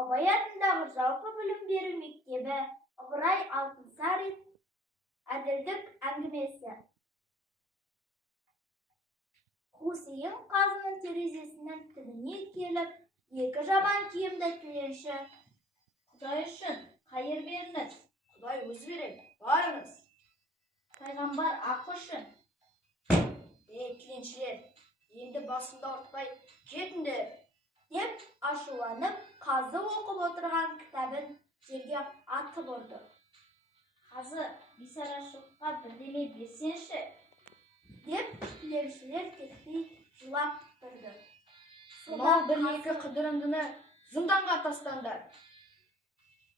Абай атындағы жалпы білім беру мектебі, Ыбырай Алтынсарин, әділдік әңгімесі. Хусейін қазының терезесінің түбіне келіп, екі жаман киімді тіленші: Құдай үшін қайыр беріңіз. Құдай өзі береді, барыңыз. Пайғамбар ақы үшін. Тіленшілер, енді басымды ауыртпай кетіңдер, деп ашуланып, қазы оқып отырған кітабын жерге атып ұрды. Қазы, бисарашылыққа бірдеме берсенші, деп тіленшілер кетпей жылап тұрды. мынау бір-екі қыдырындыны зынданға тастаңдар,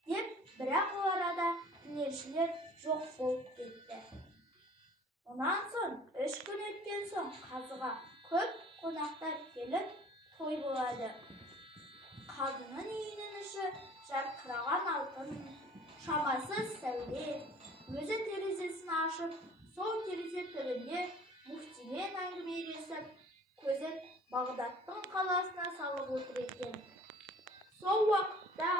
деп, бірақ ол арада тіленшілер жоқ болып кетті. Онан соң, 3 күн өткен соң, қазыға көп қонақтар келіп, той болады. Қазының үйінің іші жарқыраған алтын, шамасыз сәуле. Өзі терезесін ашып, сол терезе түбінде муфтимен әңгімелесіп, көзін Бағдаттың қаласына салып отыр екен. Сол уақытта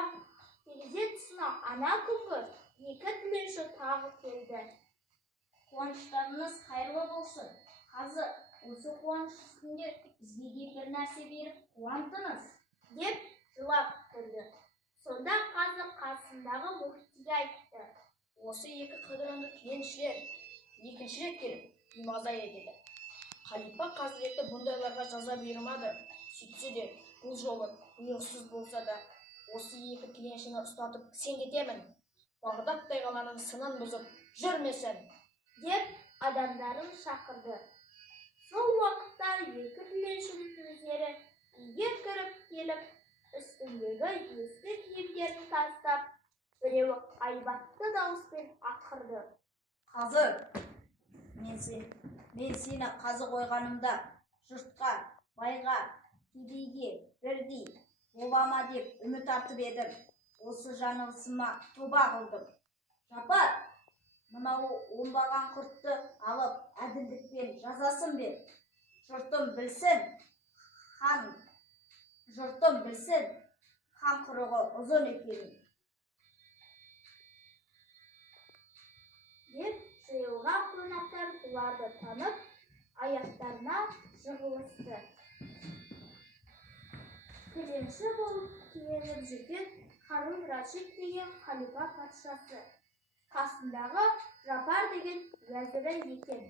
терезе тұсына ана күнгі 2 тіленші тағы келді. Қуаныштарыңыз қайырлы болсын. Қазы, осы қуаныш үстінде бізге де бір нәрсе беріп қуантыңыз, деп жылап тұрды. Сонда қазы қасындағы муфтиге айтты: осы 2 қыдырынды тіленшілер екінші рет келіп, маза етеді. Халифа қазіреті бұндайларға жаза бұйырмады. Сөйтсе де, бұл жолы бұйрықсыз болса да, осы 2 тіленшіні ұстатып сендетемін. Бағдаттай қаланың сынын бұзып жүрмесін, деп адамдарын шақырды. Сол уақытта 2 тіленшінің өздері үйге кіріп келіп, үстіндегі ескі киімдерін тастап, біреуі айбатты дауыспен ақырды: Қазы, мен сені қазы қойғанымда жұртқа, байға, кедейге бірдей болама деп үміт артып едім. Осы жаңылысыма тоба қылдым. Жапар, мынау оңбаған құртты алып, әділдікпен жазасын бер. Жұртым білсін, хан құрығы ұзын екенін. деп жиылған қонақтар бұларды танып, аяқтарына жығылысты. Тіленші болып келіп жүрген Харун-Рашид деген халифа патшасы, қасындағы Жапар деген уәзірі екен.